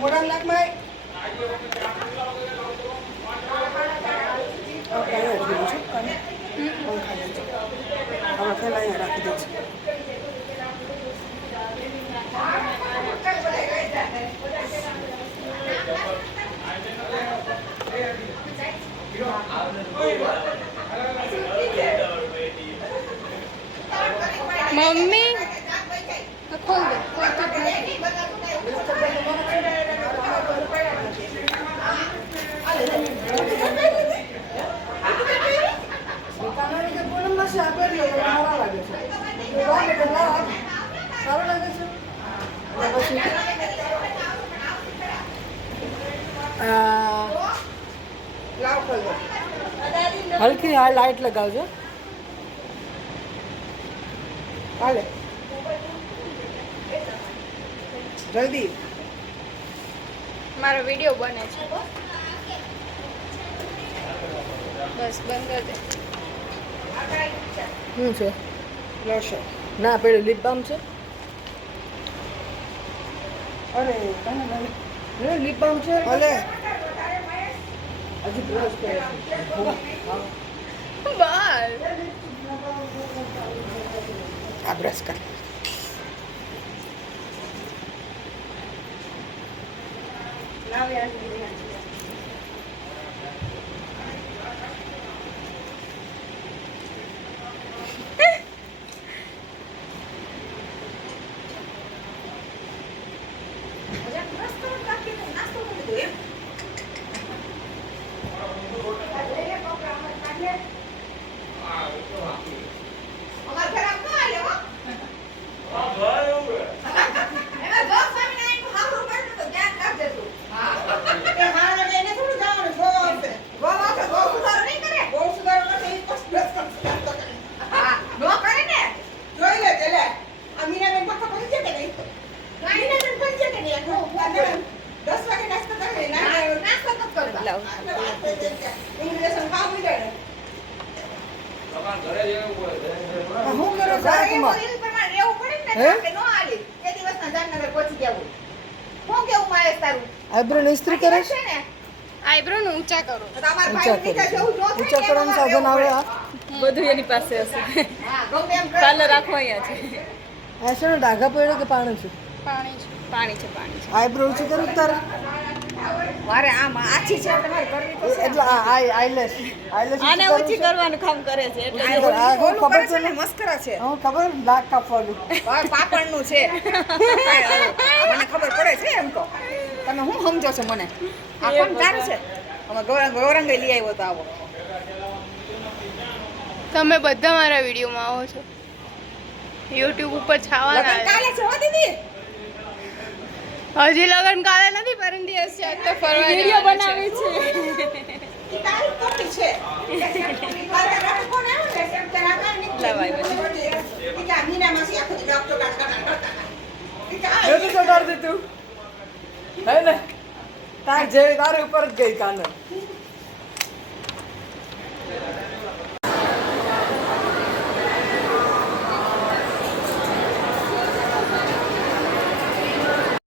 મોઢામાં નાખ ભાઈ. હવે પેલા અહીંયા રાખી દે છે. મમ્મી ખોલ દે. હલકી આ લાઈટ લગાવજો. હાલે જલ્દી. મારો વિડીયો બને છે. બસ બંધ કરી દે. શું છે? લોશન. ના પેલું લિપ બામ છે. અરે તને લિપ બામ છે. ભલે હજી બ્રશ કરે છે. બાર આ બ્રશ કર. આઈબ્રો ઇસ્ત્રી કરે છે. આઈબ્રો ને ઊંચા કરો. ઊંચા કરવાનું સાધન આવે. આ બધું એની પાસે હશે. પાર્લર રાખો અહીંયા છે. આ છે ને ડાઘા પડ્યો કે પાણી છે? પાણી છે. પાણી છે, પાણી છે. આઈબ્રો ઊંચી કરું તારે મારે આમ આછી છે તમારે કરવી તો એટલે આઈલેશ આને ઊંચી કરવાનું કામ કરે છે એટલે ખબર છે ને મસ્કરા છે. હા ખબર દાગ કાપવાનું. પાપડનું છે. મને ખબર પડે છે એમ તો. તમે શું સમજો છો મને? આ કોણ તારું છે? અમે ગૌરંગે લઈ આવ્યો તો આવો. તમે બધા મારા વિડીયોમાં આવો છો. યુટ્યુબ ઉપર છાવાના લગન કાલે છે હો દીદી. હજી લગન કાલે નથી પરમ દિવસ છે. આજ તો ફરવા વિડીયો જવાનું છે. બનાવે છે. ઈ તારીખ કોની છે? કાલે રાતે કોણ આવ્યો ને? એમ તારા આગળ નીકળી. લાવાય ઈ કે આ મીનામાં છે આખો દી ડોક્ટર કરતા. ઈ કે આ મેં તો ચડાડી દીધું હે ને તાર જેવી તારી ઉપર જ ગઈ કાનર.